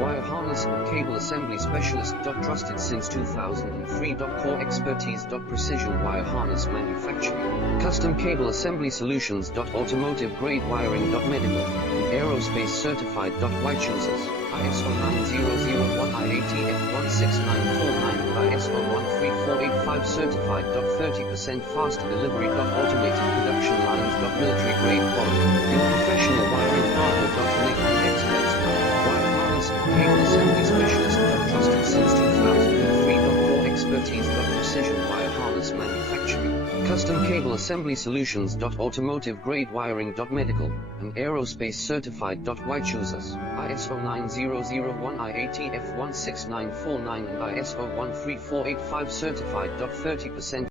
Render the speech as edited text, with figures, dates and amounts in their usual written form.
Wire harness and cable assembly specialist. Trusted since 2003. Core expertise. Precision wire harness manufacturing. Custom cable assembly solutions. Automotive grade wiring. Medical and aerospace certified. White choosers. ISO 9001 IATF 16949 and ISO 13485 certified. 30% faster delivery. Automated production lines. Military grade quality. In professional wiring partner. Connect experts. Wire harness and cable assembly specialist. Trusted since 2003. Core expertise. Precision wire harness manufacturing. Custom cable assembly solutions. Automotive grade wiring. Medical and aerospace certified. White choosers. ISO 9001 IATF 16949 and ISO 13485 certified. 30%